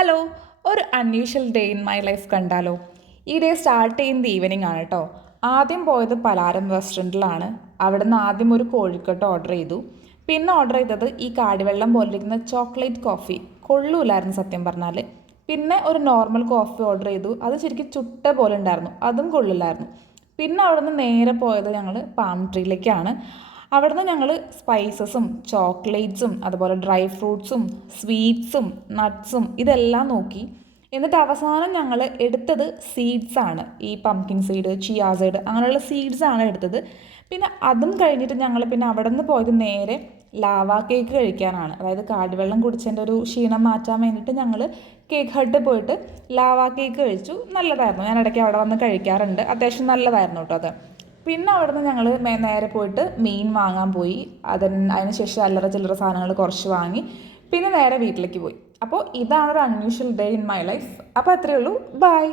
Hello, ഒരു unusual day in my life കണ്ടാലോ? ഈ ഡേ സ്റ്റാർട്ട് ചെയ്യുന്നത് ഈവനിങ് ആണ് കേട്ടോ. ആദ്യം പോയത് പലാരം റെസ്റ്റോറൻറ്റിലാണ്. അവിടെ നിന്ന് ആദ്യം ഒരു കോഴിക്കട്ട് ഓർഡർ ചെയ്തു. പിന്നെ ഓർഡർ ചെയ്തത് ഈ കാടിവെള്ളം പോലിരിക്കുന്ന ചോക്ലേറ്റ് കോഫി. കൊള്ളൂലായിരുന്നു സത്യം പറഞ്ഞാൽ. പിന്നെ ഒരു നോർമൽ കോഫി ഓർഡർ ചെയ്തു. അത് ശരിക്കും ചുട്ട പോലെ ഉണ്ടായിരുന്നു, അതും കൊള്ളില്ലായിരുന്നു. പിന്നെ അവിടെ നിന്ന് നേരെ പോയത് ഞങ്ങൾ പാം ട്രീയിലേക്കാണ്. അവിടുന്ന് ഞങ്ങൾ സ്പൈസസും ചോക്ലേറ്റ്സും അതുപോലെ ഡ്രൈ ഫ്രൂട്ട്സും സ്വീറ്റ്സും നട്ട്സും ഇതെല്ലാം നോക്കി. എന്നിട്ട് അവസാനം ഞങ്ങൾ എടുത്തത് സീഡ്സാണ്. ഈ പംകിൻ സീഡ്, ചിയാ സീഡ് അങ്ങനെയുള്ള സീഡ്സാണ് എടുത്തത്. പിന്നെ അതും കഴിഞ്ഞിട്ട് ഞങ്ങൾ പിന്നെ അവിടെ നിന്ന് പോയത് നേരെ ലാവ കേക്ക് കഴിക്കാനാണ്. അതായത് കാടിവെള്ളം കുടിച്ചതിൻ്റെ ഒരു ക്ഷീണം മാറ്റാൻ വേണ്ടിയിട്ട് ഞങ്ങൾ കേക്ക് ഹട്ട് പോയിട്ട് ലാവ കേക്ക് കഴിച്ചു. നല്ലതായിരുന്നു, ഞാൻ ഇടയ്ക്ക് അവിടെ വന്ന് കഴിക്കാറുണ്ട്. അത്യാവശ്യം നല്ലതായിരുന്നു കേട്ടോ അത്. പിന്നെ അവിടുന്ന് ഞങ്ങൾ നേരെ പോയിട്ട് മീൻ വാങ്ങാൻ പോയി. അതിന് ശേഷം അല്ലറ ചില്ലറ സാധനങ്ങൾ കുറച്ച് വാങ്ങി പിന്നെ നേരെ വീട്ടിലേക്ക് പോയി. അപ്പോൾ ഇതാണ് ഒരു unusual day in my life. അപ്പോൾ അത്രയേ ഉള്ളൂ. ബൈ.